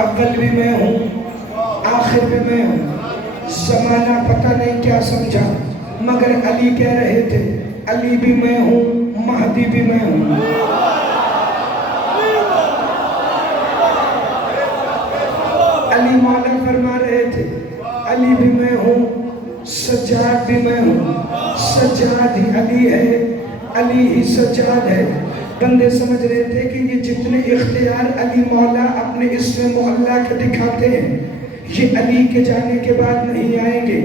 اول بھی میں ہوں آخر بھی میں ہوں. زمانہ پتہ نہیں کیا سمجھا مگر علی کہہ رہے تھے علی بھی میں ہوں مہدی بھی میں ہوں. علی مولا فرما رہے تھے علی بھی میں ہوں سجاد بھی میں ہوں. سجاد ہی علی ہے علی ہی سجاد ہے. بندے سمجھ رہے تھے کہ یہ جتنے اختیار علی مولا اپنے اسم معلیٰ کے دکھاتے ہیں یہ علی کے جانے کے بعد نہیں آئیں گے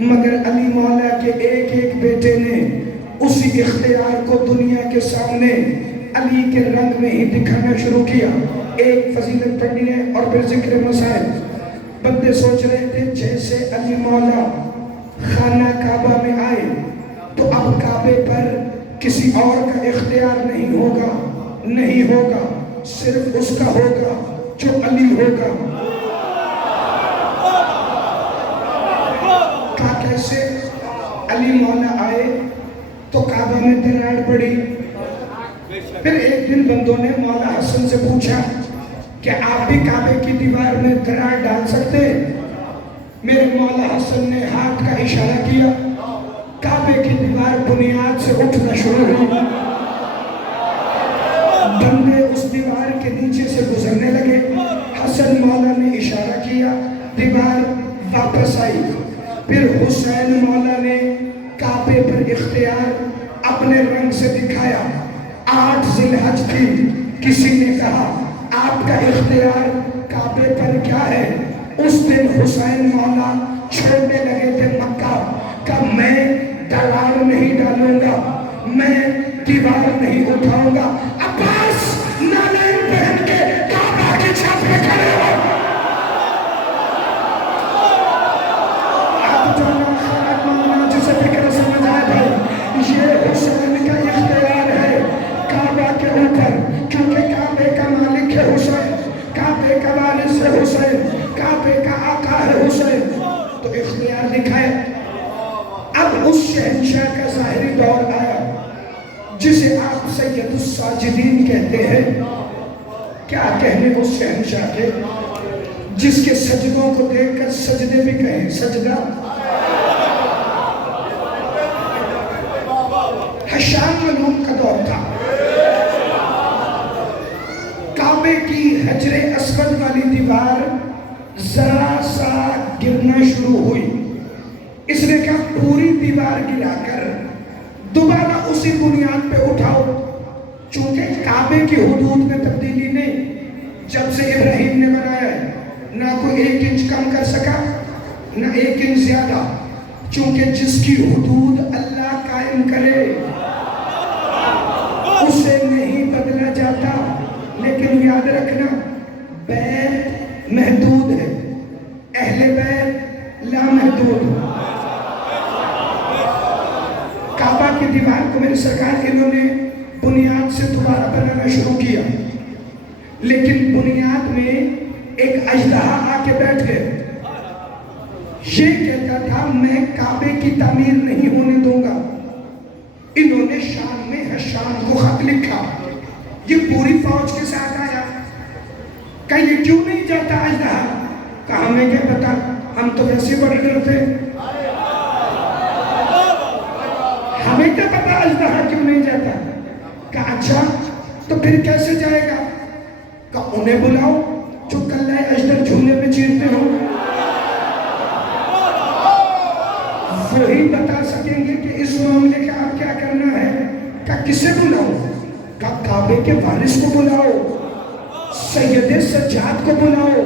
مگر علی مولا کے ایک ایک بیٹے نے اسی اختیار کو دنیا کے سامنے علی کے رنگ میں ہی دکھانا شروع کیا. ایک فضیلت پڑھنی ہے اور پھر ذکر مسائل. بندے سوچ رہے تھے جیسے علی مولا خانہ کعبہ میں آئے تو اب کعبے پر کسی اور کا اختیار نہیں ہوگا صرف اس کا ہوگا جو علی ہوگا. کہا کیسے؟ علی مولا آئے تو کعبہ میں دراڑ پڑی. پھر ایک دن بندوں نے مولا حسن سے پوچھا کہ آپ بھی کعبے کی دیوار میں دراڑ ڈال سکتے ہیں؟ میرے مولا حسن نے ہاتھ کا اشارہ کیا کعبے کی دیوار بنیاد سے اٹھنا شروع ہوئی. بندے اس دیوار کے نیچے سے گزرنے لگے. حسن مولا نے اشارہ کیا دیوار واپس آئی. پھر حسین مولا نے کعبے پر اختیار اپنے رنگ سے دکھایا. 8 ذی الحج تھی. کسی نے کہا آپ کا اختیار کعبے پر کیا ہے؟ اس دن حسین مولا چھوڑنے لگے تھے مکہ کہ میں دلاڑ نہیں ڈالوں گا میں دیوار نہیں اٹھاؤں گا. عباس نالین پہن کے کعبہ کی چھت پہ کھڑے ہو. اب جانا خیرات مانگنا جسے فکر سمجھ آئے بھائی یہ حسین کا اختیار ہے کعبہ کے اوپر کیونکہ کعبے کا مالک ہے حسین کعبے کا وارث ہے حسین کعبے کا آقا ہے حسین. تو اختیار دکھائے. اب اس شہنشاہ کا ظاہری دور آیا جسے آپ سید الساجدین کہتے ہیں. کیا کہنے اس شہنشاہ کے جس کے سجدوں کو دیکھ کر سجدے بھی کہیں سجدہ. حشام ملوک کا دور تھا. کعبے کی حجر اسود والی دیوار ذرا سا گرنا شروع ہوئی. اس نے کہا پوری دیوار گرا کر دوبارہ اسی بنیاد پہ اٹھاؤ. چونکہ کعبے کی حدود میں تبدیلی نہیں. جب سے ابراہیم نے بنایا ہے نہ کوئی 1 انچ کم کر سکا نہ 1 انچ زیادہ. چونکہ جس کی حدود اللہ قائم کرے اسے نہیں بدلا جاتا. لیکن یاد رکھنا بیت محدود ہے اہل بیت لامحدود. کعبہ کی دیوار کو میرے سرکار انہوں نے بنیاد سے دوبارہ بنانا شروع کیا لیکن بنیاد میں ایک اژدہا آ کے بیٹھ گئے. یہ کہتا تھا میں کعبے کی تعمیر نہیں ہونے دوں گا. انہوں نے شام میں حشام کو خط لکھا. یہ پوری فوج کے ساتھ آیا کہ یہ کیوں نہیں جاتا اژدہا؟ کہا ہمیں کیا پتا ہم تو ویسے بڑے ڈرتے ہمیں کیا پتا اژدہا کیوں نہیں جاتا. کہا اچھا تو پھر کیسے جائے گا؟ کہا انہیں بلاؤ جو کلہ اژدر جھولے میں چیرتے ہوں وہی بتا سکیں گے کہ اس معاملے کا آپ کیا کرنا ہے. کہا کسے بلاؤ؟ کہا کعبے کے وارث کو بلاؤ سید سجاد کو بلاؤ.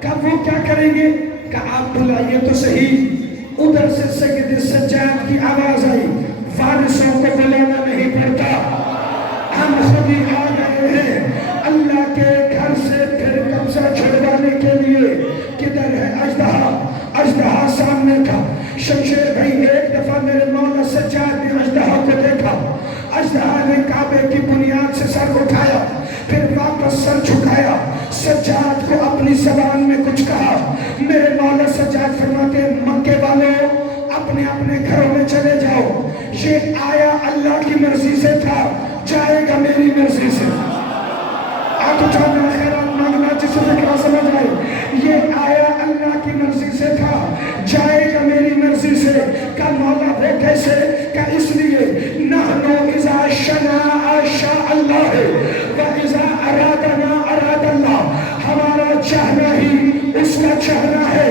کہا وہ کیا کریں گے؟ کہا آپ بلائیے تو صحیح. ادھر سے سید سجاد کی آواز آئی وارثوں کو بلانا نہیں پڑتا ہم خود ہی آ گئے ہیں اللہ کے گھر سے پھر قبضہ چھڑوانے کے لیے. کدھر ہے اژدہا؟ اژدہا سامنے تھا. شمشیر بھائی ایک دفعہ میرے مولا سجاد نے اژدہا کو دیکھا. اژدہا نے کعبے کی بنیاد سے سر اٹھایا پھر واپس سر جھکایا. سجاد کو اپنی زبان میں کچھ کہا. میرے مولا سجاد فرماتے ہیں مکے والوں اپنے اپنے گھروں میں چلے جاؤ. یہ آیا اللہ کی مرضی سے تھا جائے گا میری مرضی سے. آپ اٹھانا خیرات مانگنا جسے فکرہ سمجھ آئے. کی مرضی سے تھا، جائے گا میری مرضی سے۔ کہ مولا وہ کیسے؟ کہ اس لیے نحنو اذا شاء شاء اللہ و اذا ارادنا اراد اللہ، ہمارا چاہنا ہی اس کا چاہنا ہے،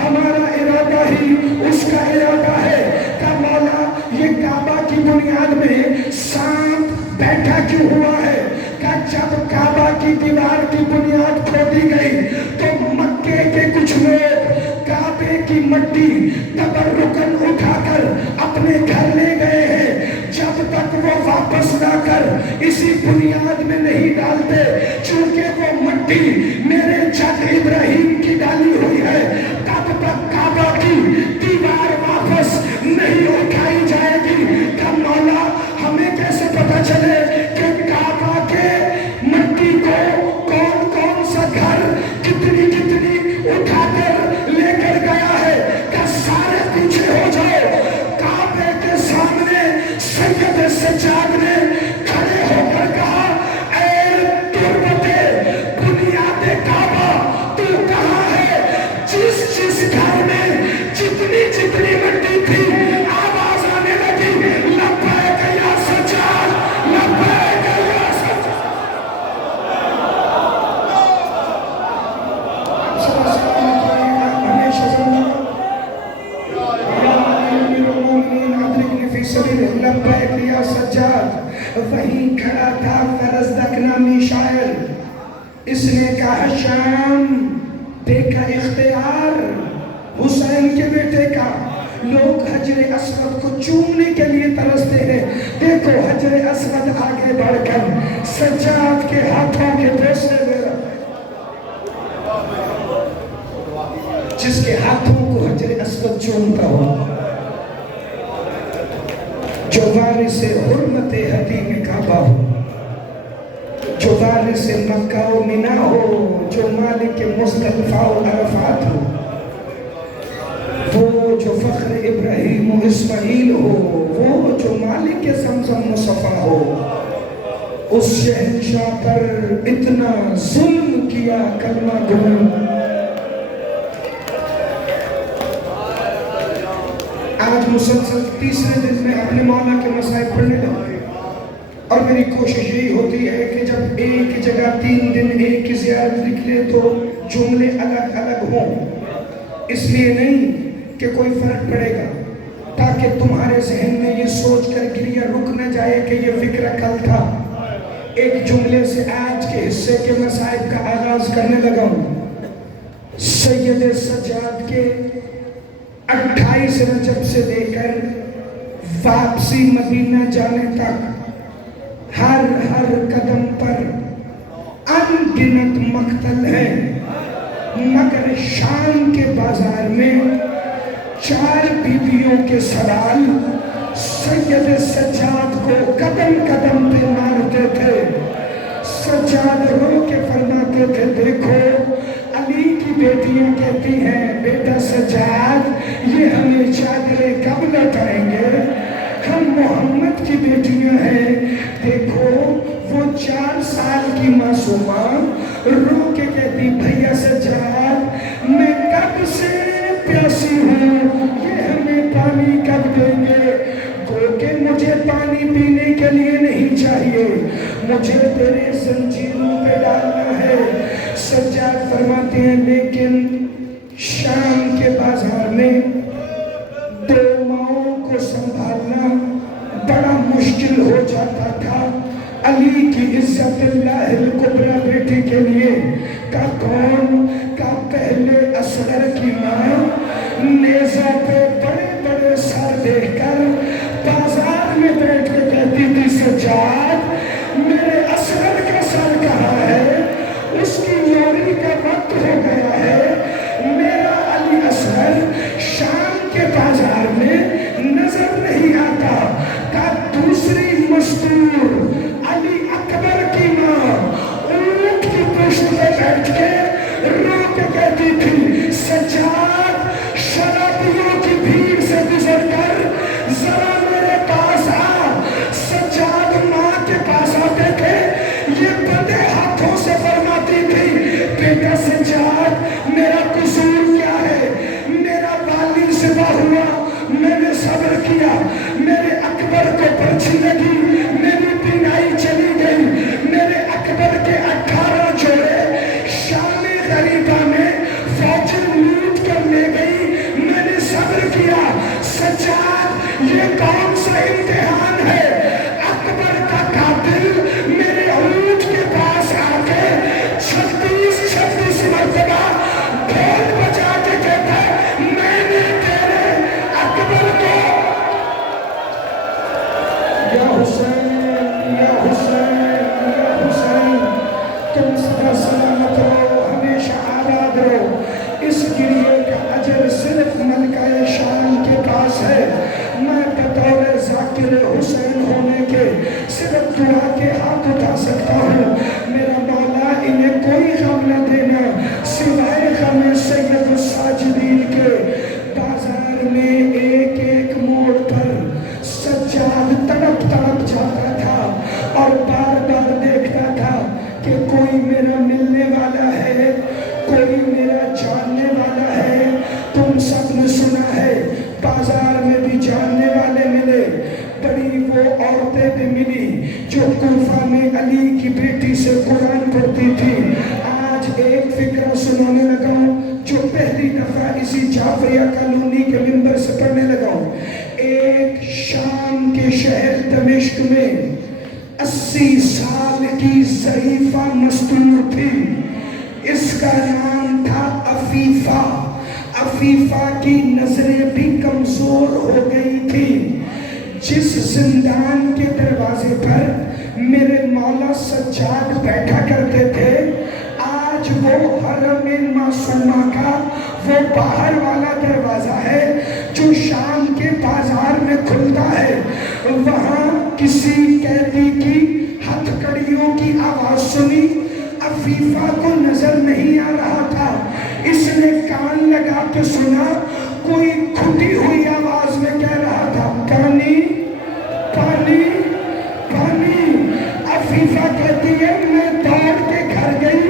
ہمارا ارادہ ہی اس کا ارادہ ہے۔ کہ مولا یہ کعبہ کی بنیاد میں سانپ بیٹھا کیوں ہوا ہے؟ کہ جب کعبہ کی دیوار کی بنیاد کھودی گئی تو مکے کے کچھ لوگ کعبے کی مٹی تبرکن اٹھا کر اپنے گھر لے گئے ہیں، جب تک وہ واپس لا کر اسی بنیاد میں نہیں ڈالتے، چونکہ وہ مٹی میرے جد ابراہیم کی ڈالی ہوئی ہے، تب تک کعبہ کی دیوار واپس نہیں اٹھائی جائے گی۔ کہ مولا ہمیں کیسے پتہ چلے کہ کعبہ کے مٹی کو کون کون سا گھر کتنی اٹھا کر لے کر گیا ہے؟ کہ سارے پیچھے ہو جاؤ، کعبے کے سامنے سید سجاد نے کھڑے ہو کر کہا، اے تربتے بنیاد کعبہ تو کہاں ہے؟ جس گھر میں جتنی مٹی تھی آواز آنے لگی، لبیک یا سجاد، لبیک یا سجاد۔ لبیک یا سجاد، وہیں کھڑا تھا فرزدق نامی شاعر، اس نے کہا شام دیکھا اختیار حسین کے بیٹے کا، لوگ حجر اسود کو چومنے کے لیے ترستے ہیں، دیکھو حجر اسود آگے بڑھ کر سجاد کے ہاتھوں کے بوسے دے رہا ہے، جس کے ہاتھوں کو حجر اسود چومتا ہو، جو وارث حرمت حدیم کعبہ ہو، جو وارث مکہ و منا ہو، جو مالک مصطفیٰ و عرفات ہو، وہ جو فخر ابراہیم و اسماعیل ہو، وہ جو مالک زمزم مصطفیٰ ہو، اس شہنشاہ پر اتنا ظلم کیا کلمہ گو۔ آج مسلسل تیسرے دن میں اپنے مولا کے مسائب پڑھنے لگا، اور میری کوشش یہی ہوتی ہے کہ جب ایک جگہ 3 دن ایک کی زیارت نکلے تو جملے الگ الگ ہوں، اس لیے نہیں کہ کوئی فرق پڑے گا، تاکہ تمہارے ذہن میں یہ سوچ کر گریہ رک نہ جائے کہ یہ فکر کل تھا۔ ایک جملے سے آج کے حصے کے مسائب کا آغاز کرنے لگا ہوں۔ سید سجاد کے 28 رجب سے لے کر واپسی مدینہ جانے تک ہر قدم پر ان گنت مقتل ہیں، مگر شام کے بازار میں 4 بیویوں کے سوال سید سجاد کو قدم قدم پہ مارتے تھے۔ سجاد رو کے فرماتے تھے، دیکھو علی کی بیٹیاں کہتی ہیں، بیٹا سجاد یہ ہمیں چادریں کب لوٹائیں گے، ہم محمد کی بیٹیاں ہیں۔ دیکھو وہ 4 سال کی معصومہ رو کے کہتی، بھیا سجاد میں کب سے پیاسی ہوں، یہ ہمیں پانی کب دیں گے؟ گو کہ مجھے پانی پینے کے لیے نہیں چاہیے، مجھے تیرے زنجیروں پہ ڈالنا ہے۔ سجاد فرماتے ہیں لیکن شام کے بازار میں 2 ماؤں کو سنبھالنا بڑا مشکل ہو جاتا تھا۔ علی کی عزت اللہ الکبریٰ بیٹی کے لیے کا کون کا پہلے اصغر کی ماں نیزہ پہ بڑے بڑے سر دیکھ کر بازار میں بیٹھ کے کہتی تھی، سجاد میرے اصغر کا سر کہاں ہے؟ اس کی یوری کا وقت ہو گیا ہے، میرا علی اصغر شام کے بازار میں نظر نہیں آتا۔ کا دوسری مستور علی اکبر کی ماں اونٹ کی پشت پہ بیٹھ کے رو کے کہتی تھی، سجاد شرابیوں کی صبر کیا، میرے اکبر کو پرچھی لگی، میری بینائی چلی گئی، میرے اکبر کے 18 جوڑے شام غریبہ میں فوجی لوٹ کر لے گئی، میں نے صبر کیا۔ سجاد یہ کون سا امتحان ہے؟ اکبر کا قاتل میرے اونٹ کے پاس آ کے 36 مرتبہ ڈھول بجا کے کہتا ہے میں نے تیرے اکبر کو یا حسین یا حسین یا حسین تم سدا سلامت رہو، ہمیشہ آباد رہو۔ اس گریے کا اجر صرف ملکہ شان کے پاس ہے۔ میں بطور ذاکر حسین ہونے کے صرف دعا کے ہاتھ اٹھا سکتا ہوں، میرا مولا انہیں کوئی غم نہ دینا سوائے غم سید الساجدین کے۔ بازار میں ایک ایک موڑ پر سجاد تڑپ تڑپ جاتا تھا اور بار بار دیکھتا تھا کہ کوئی میرا ملنے والا ہے، کوئی میرا جاننے والا ہے۔ تم سب نے سنا ہے بازار میں بھی جاننے والے ملے، بڑی وہ عورتیں بھی ملی جو کوفہ میں علی کی بیٹی سے قرآن پڑھتی تھی۔ آج ایک فکرہ سنانے لگا ہوں جو پہلی دفعہ اسی جعفریہ کالونی کے ممبر سے پڑھنے لگا ہوں۔ ایک شام کے شہر دمشق میں 80 سال کی ضعیفہ مستور تھی، اس کا نام تھا عفیفہ۔ عفیفہ کی نظریں بھی کمزور ہو گئی تھی۔ جس زندان کے دروازے پر میرے مولا سجاد بیٹھا کرتے تھے، آج وہ حرم معصومہ کا وہ باہر والا دروازہ ہے جو شام کے بازار میں کھلتا ہے۔ وہاں کسی قیدی کی ہتھ کڑیوں کی آواز سنی، عفیفہ کو نظر نہیں آ رہا تھا، اس نے کان لگا کے سنا، کوئی کھٹی ہوئی آواز میں کہہ رہا تھا پانی پانی پانی۔ عفیفہ کہتی ہے میں دوڑ کے گھر گئی،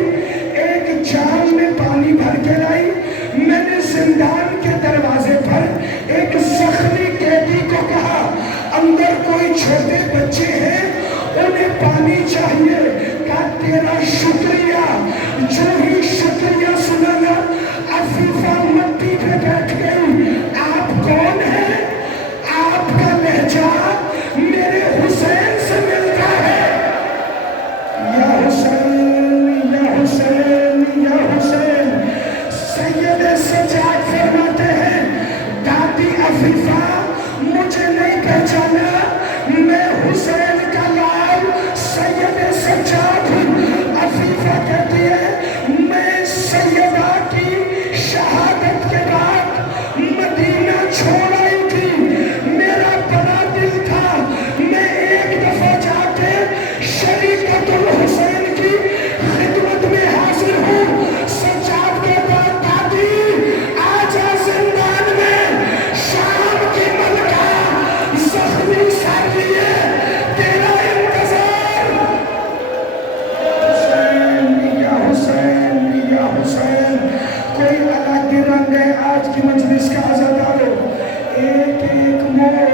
ایک جام میں پانی بھر کے لائی، میں نے زندان کے دروازے پر ایک زخمی قیدی کو کہا اندر کوئی چھوٹے بچے ہیں انہیں پانی چاہیے، کہا تیرا شکریہ۔ جو ہی شکریہ سنا عفیفہ مٹی پہ بیٹھ گئی۔ آپ کون ہیں؟ آپ کا لہجہ میرے حسین سے ملتا ہے۔ یا حسین یا حسین یا حسین۔ سید سجاد فرماتے ہیں دادی عفیفہ مجھے نہیں پہچانا، میں حسین کا لال سید سجاد ہوں۔ عفیفہ کہتی ہے میں سیدہ کی شہادت کے بعد مدینہ چھوڑ آئی تھی، میرا بڑا دل تھا میں ایک دفعہ جا کے شریعت الحسین کی خدمت میں حاضر ہوں۔ سجاد کے بعد دادی آجا زندان میں، شام کی ملکہ زخمی سر لیے تیرا انتظار۔ حسین یا حسین یا حسین۔ کوئی الگ رنگ ہے آج کی مجلس کا عزادارو، ایک ایک موڑ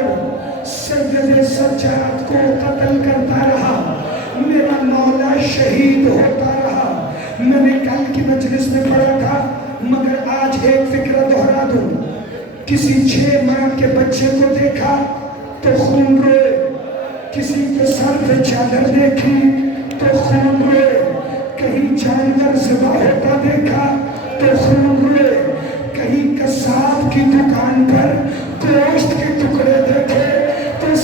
سید سجاد کو قتل کرتا رہا، میرا مولا شہید ہوتا رہا۔ میں نے کل کی مجلس میں پڑھا تھا مگر آج ایک فکرہ دہرا دوں۔ کسی 6 ماہ کے بچے کو دیکھا تو خون روئے، کسی کے سر پہ چادر دیکھی تو خون روئے، کہیں جانور ذبح ہوتا دیکھا تو خون روئے، کہیں قصاب کی دکان پر گوشت کے ٹکڑے دیکھے تو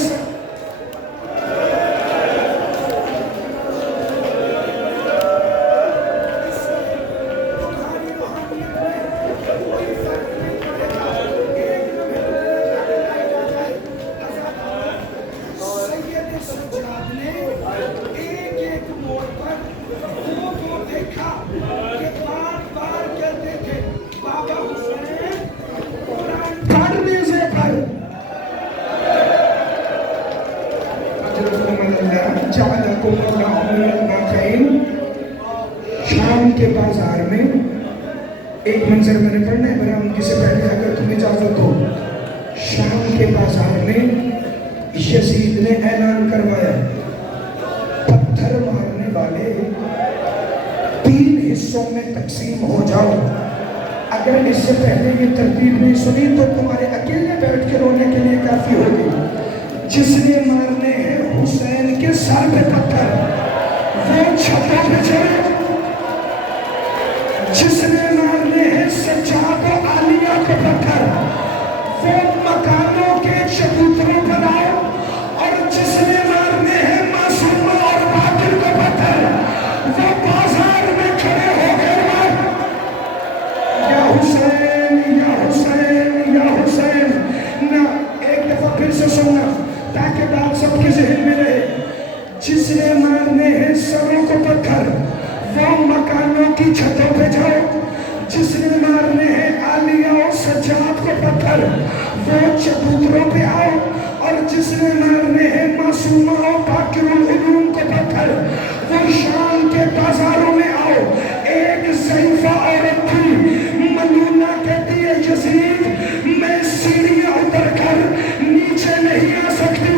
شام کے بازار میں ایک منظر میں نے پڑھنا ہے برہم کی سے پہلے اگر تم اجازت ہو۔ شام کے بازار میں یزید نے اعلان کروایا پتھر مارنے والے 3 حصوں میں تقسیم ہو جاؤ. اگر اس سے پہلے یہ ترتیب نہیں سنی تو تمہارے اکیلے بیٹھ کے رونے کے لیے کافی ہوگی. جس نے مارنے ہیں حسین کے سر پہ پتھر وہ چھتوں پہ چڑھے. جس نے مارنے ہیں سجاد و عالیہ کو پتھر وہ مکانوں کے چبوتروں پر آؤ. اور جس نے مارنے ہیں معصومہ اور باطل کو پتھر وہ بازار میں کھڑے ہو گئے یا حسین یا حسین یا حسین. نہ ایک دفعہ پھر سے سننا تاکہ بات سب کے ذہن میں رہے. جس نے مارنے ہیں سروں کو پتھر وہ مکانوں کی چھتوں پہ جاؤ. جس نے مارنے ہیں عالیہ و سجاد کو پتھر وہ چبوتروں پہ آؤ. اور جس نے مارنے ہیں معصومہ و باقر العلوم کو پتھر وہ شام کے بازاروں میں آؤ. ایک ضعیفہ عورت تھی ملونہ کہتی ہے یزید میں سیڑھیاں اتر کر نیچے نہیں آ سکتی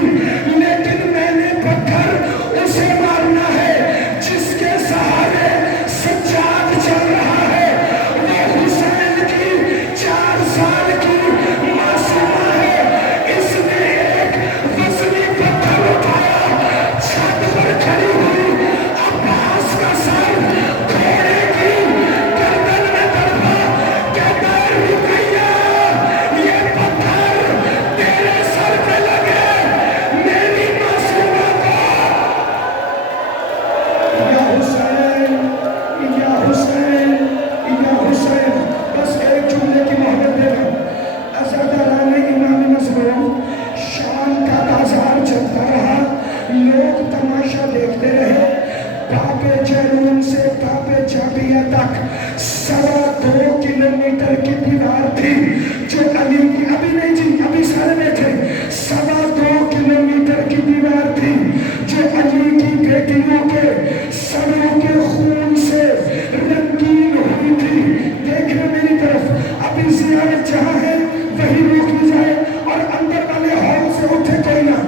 لیکن میں نے پتھر اسے مارنا ہے جس کے سہارے سجاد چل رہا ہے. وہ حسین کی 4 سال کی معصومہ ہے. اس نے ایک وزنی پتھر اٹھایا چھت پر کھڑی ہوئی عباس کا سر گھوڑے کی گردن میں دبا کہتا ہے رقیہ یہ پتھر تیرے سر پہ لگے میری معصومہ کو. یا حسین یا حسین یا حسین. بس ایک جملے کی مہلت دینا. عزاداران امام مظلوم شام کا بازار چلتا رہا. لوگ تماشا دیکھتے رہے. باب جیلون سے باب جابیہ تک 2.25 کلومیٹر کی دیوار تھی جو علی کی ابھی نہیں جی ابھی سارے بیٹھے 2.25 کلومیٹر کی دیوار تھی جو علی کی بیٹیوں کے سروں کے خون سے رنگین ہوئی تھی. دیکھنا میری طرف ابھی زیارت جہاں ہے وہی روک لی جائے اور اندر والے ہال سے اٹھے کوئی نہ.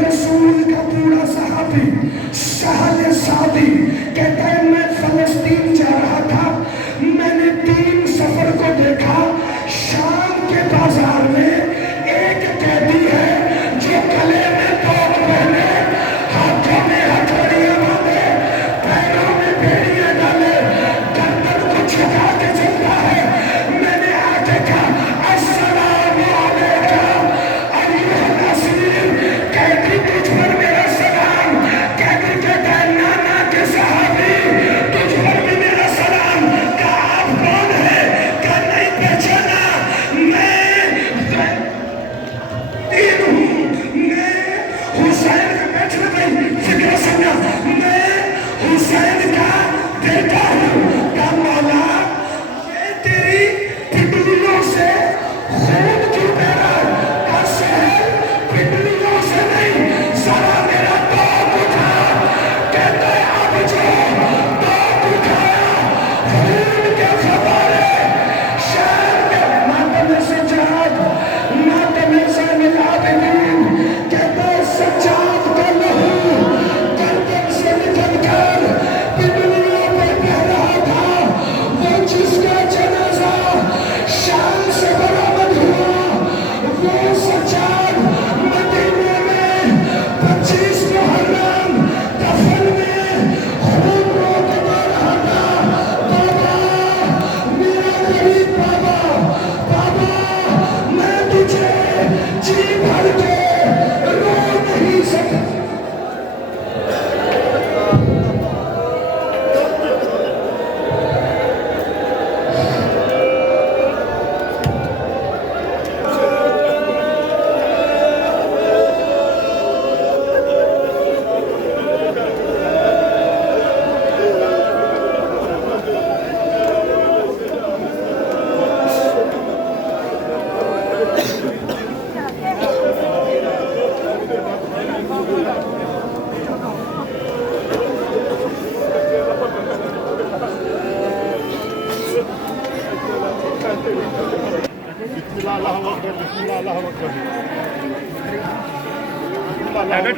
رسول کا پورا صحابی سہل سعدی کہتا ہے میں فلسطین جا رہا تھا. میں نے 3 سفر کو دیکھا. شام کے بازار میں ایک قیدی ہے جو گلے میں توپ پہنے ہاتھوں میں ہتھوڑیاں باندھے پیروں میں بیڑیاں ڈالے گردن کو جھکا کے چلتا ہے. میں نے آ کے کہا السلام علیکم ایھا الاسیر. قیدی تجھ پر میرا سلام. قیدی کہتا ہے نانا کے صحابی تجھ پر بھی میرا سلام. کہا آپ کون ہیں؟ کہا نہیں پہچانا میں تین ہوں. میں حسین کا بیٹھنا بھائی فکر سمجھا میں حسین کا بیٹا ہوں. کہا مولا یہ تیری پٹلیوں سے خون کیوں بہ رہا ہے؟ کہا سہل پٹلیوں سے نہیں ذرا میرا توپ اٹھا. کہتا ہے اب جو توپ اٹھایا خون کے فوارے شہر کے ماتم سجاد ماتم زین العابدین. کہتا ہے سجاد کا لہو گردن سے نکل کر پٹلیوں پر بہ رہا تھا. وہ جس کا جنازہ شام سے برآمد ہوا وہ سجاد مدینے میں 25 محرم دفن میں خون روکتا رہا تھا. بابا میرا غریب بابا بابا میں تجھے جی بھر کے رو نہیں سکتا.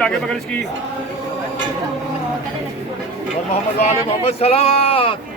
آگے پکڑ اس کی محمد والے محمد سلامات